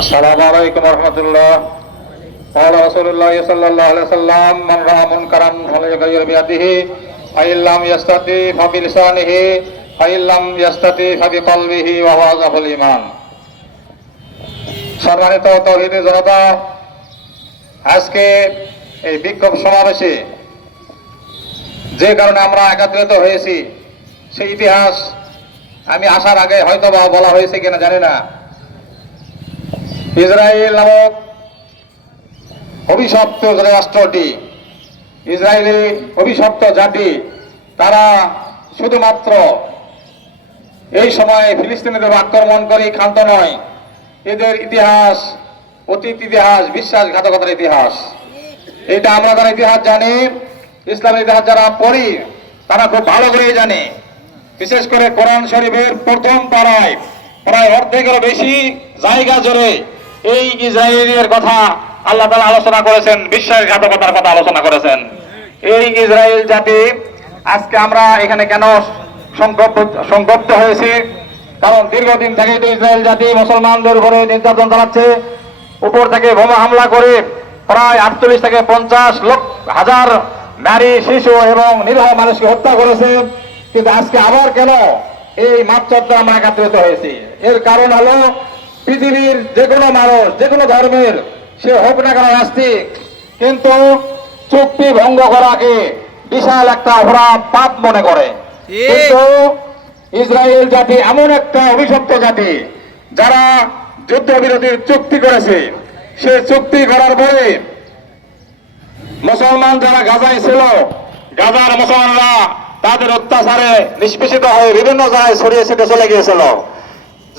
আসসালামু আলাইকুম ওয়া রাহমাতুল্লাহ। قال رسول الله صلى الله عليه وسلم من رأى منكرا فليغير بيده فإن لم يستطع فبلسانه فإن لم يستطع فبقلبه وهو أضعف الإيمان। সম্মানিত তাওহীদি জনতা, আজকে এই বিক্ষোভ সমাবেশে যে কারণে আমরা একত্রিত হয়েছি সেই ইতিহাস আমি আসার আগে হয়তোবা বলা হয়েছে কিনা জানি না। ইসরায়েল নামক অভিশপ্ত রাষ্ট্রটি, ইসরায়েলি অভিশপ্ত জাতি, তারা শুধুমাত্র এই সময়ে ফিলিস্তিনিদের আক্রমণ করে ক্ষান্ত নয়, এদের ইতিহাস অতীত ইতিহাস বিশ্বাসঘাতকতার ইতিহাস। এটা আমরা যারা ইতিহাস জানি, ইসলামের ইতিহাস যারা পড়ি, তারা খুব ভালো করেই জানে। বিশেষ করে কোরআন শরীফের প্রথম পারায় প্রায় অর্ধেকেরও বেশি জায়গা জুড়ে এই ইসরায়েলের কথা আল্লাহ তাআলা আলোচনা করেছেন, বিশ্বাসঘাতকতার কথা আলোচনা করেছেন। এই ইসরায়েল জাতি আজকে আমরা এখানে কেন সংক্ষুব্ধ হয়েছি, কারণ দীর্ঘদিন থেকে ইসরায়েল জাতি মুসলমানদের উপরে নির্যাতন চালাচ্ছে। উপর থেকে বোমা হামলা করে প্রায় 48 থেকে 50 হাজার নারী, শিশু এবং নিরীহ মানুষকে হত্যা করেছে। কিন্তু আজকে আবার কেন এই মাপচর্চা আমরা একত্রিত হয়েছি? এর কারণ হলো পৃথিবীর যে কোনো মানুষ, যে কোনো ধর্মের সে হোক না কেন নাস্তিক, কিন্তু চুক্তি ভঙ্গ করাকে বিশাল একটা অপরাধ পাপ মনে করে। কিন্তু ইসরায়েল জাতি এমন একটা অভিশপ্ত জাতি যারা যুদ্ধবিরতির চুক্তি করেছে। সে চুক্তি করার পরে মুসলমান যারা গাজায় ছিল, গাজার মুসলমানরা তাদের অত্যাচারে নিষ্পেষিত হয়ে বিভিন্ন জায়গায় ছড়িয়ে ছিটে চলে গিয়েছিল।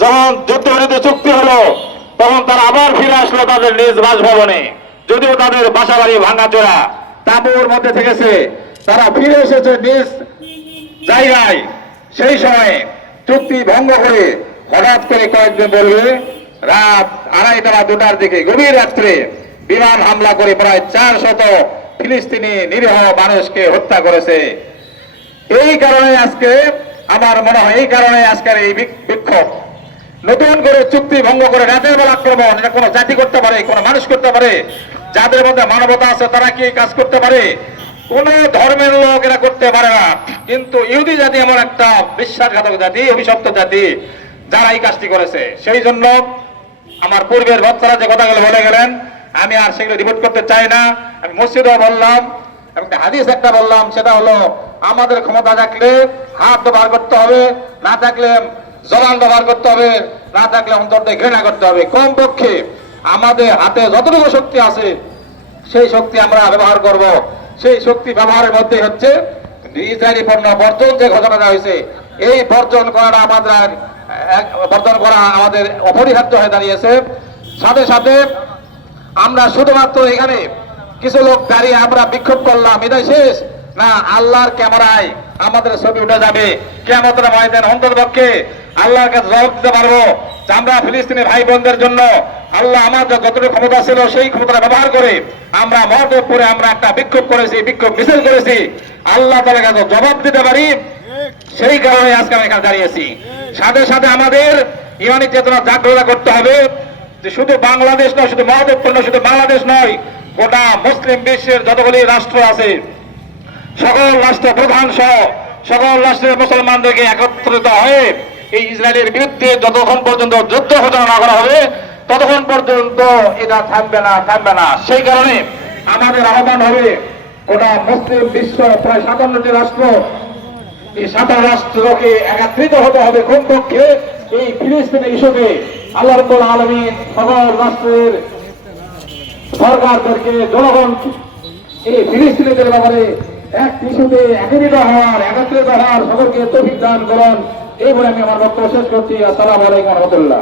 যখন যুদ্ধবিরতি চুক্তি হলো, তখন তারা আবার ফিরে আসলো তাদের নিজ বাসভবনে। যদিও তাদের বাসা বাড়ি ভাঙাচোরা, তাঁবুর মধ্যে থেকেছে, তারা ফিরে এসেছে নিজ জায়গায়। সেই সময় চুক্তি ভঙ্গ করে হঠাৎ করে কয়েকদিন বলবে রাত 2:30 2টার দিকে গভীর রাত্রে বিমান হামলা করে প্রায় 400 ফিলিস্তিনি নিরীহ মানুষকে হত্যা করেছে। এই কারণে আজকে আমার মনে হয়, এই কারণে আজকের এই বিক্ষোভ। নতুন করে চুক্তি ভঙ্গ করে রাতের বেলা আক্রমণ, এটা কোনো জাতি করতে পারে, কোনো মানুষ করতে পারে? যাদের মধ্যে মানবতা আছে তারা কি কাজ করতে পারে? কোন ধর্মের লোক এরা করতে পারে না। কিন্তু ইহুদি জাতি এমন একটা বিশ্বাসঘাতক জাতি, অভিশপ্ত জাতি, যারা এই কাজটি করেছে। সেই জন্য আমার পূর্বের বক্তারা যে কথাগুলো বলে গেলেন, আমি আর সেগুলো রিপোর্ট করতে চাই না। আমি মসজিদেও বললাম, একটা হাদিস একটা বললাম, সেটা হলো আমাদের ক্ষমতা থাকলে হাত ব্যবহার করতে হবে, না থাকলে জবান ব্যবহার করতে হবে, না থাকলে অন্তর দিয়ে ঘৃণা করতে হবে। কমপক্ষে আমাদের হাতে যতটুকু শক্তি আছে সেই শক্তি আমরা ব্যবহার করব। সেই শক্তি ব্যবহারের মধ্যে হচ্ছে ইসরায়েলি পণ্য বর্জন যে ঘটনাটা হয়েছে, এই বর্জন করা আমাদের অপরিহার্য হয়ে দাঁড়িয়েছে। সাথে সাথে আমরা শুধুমাত্র এখানে কিছু লোক দাঁড়িয়ে আমরা বিক্ষোভ করলাম, এটাই শেষ না। আল্লাহর ক্যামেরায় আমাদের ছবি উঠে যাবে কিয়ামতের ময়দানে। অন্ততপক্ষে আল্লাহর কাছে জবাব দিতে পারবো যে আমরা ফিলিস্তিনি ভাই বোনদের জন্য আল্লাহ আমাদের যতটুকু ক্ষমতা ছিল সেই ক্ষমতা ব্যবহার করে আমরা মহদেবপুরে আমরা একটা বিক্ষোভ করেছি, বিক্ষোভ মিছিল করেছি। আল্লাহ তাআলার কাছে জবাব দিতে পারি, সেই কারণে আজকে আমি এখানে দাঁড়িয়েছি। সাথে সাথে আমাদের ইমানি চেতনা জাগ্রত করতে হবে যে শুধু বাংলাদেশ নয়, শুধু মহদেবপুর নয়, শুধু বাংলাদেশ নয়, গোটা মুসলিম বিশ্বের যতগুলি রাষ্ট্র আছে, সকল রাষ্ট্র প্রধান সহ সকল রাষ্ট্রের মুসলমানদেরকে একত্রিত হয়ে এই ইসরায়েলের বিরুদ্ধে যতক্ষণ পর্যন্ত যুদ্ধ ঘোষণা না করা হবে ততক্ষণ পর্যন্ত এটা থামবে না। সেই কারণে আমাদের আহ্বান হবে গোটা মুসলিম বিশ্ব প্রায় 57টি রাষ্ট্র, এই 57 রাষ্ট্রকে একত্রিত হতে হবে কমপক্ষে এই ফিলিস্তিনি ইস্যুতে। আল্লাহ রাব্বুল আলামিন সকল রাষ্ট্রের সরকারদেরকে, জনগণ এই ফিলিস্তিনিদের ব্যাপারে এক ইস্যুতে একত্রিত হওয়ার সকলকে তৌফিক দান করুন। এই বলে আমি আমার বক্তব্য শেষ করছি। আসসালামু আলাইকুম ওয়া রাহমাতুল্লাহ।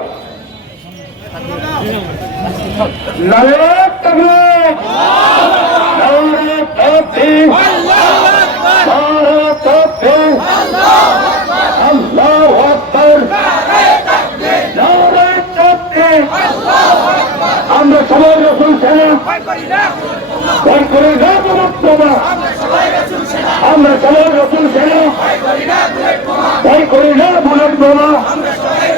নারে তাকবীর, নারে তাকবীর, আল্লাহু আকবার, নারে তাকবীর, আল্লাহু আকবার, নারে তাকবীর, নারে তাকবীর, আল্লাহু আকবার। আমরা সবাই রাসূল সেনা ভয় করি না, ভয় করি না বুলেট বোমা। আমরা সবাই রাসূল সেনা ভয় করি না বুলেট বোমা। আমরা সবাই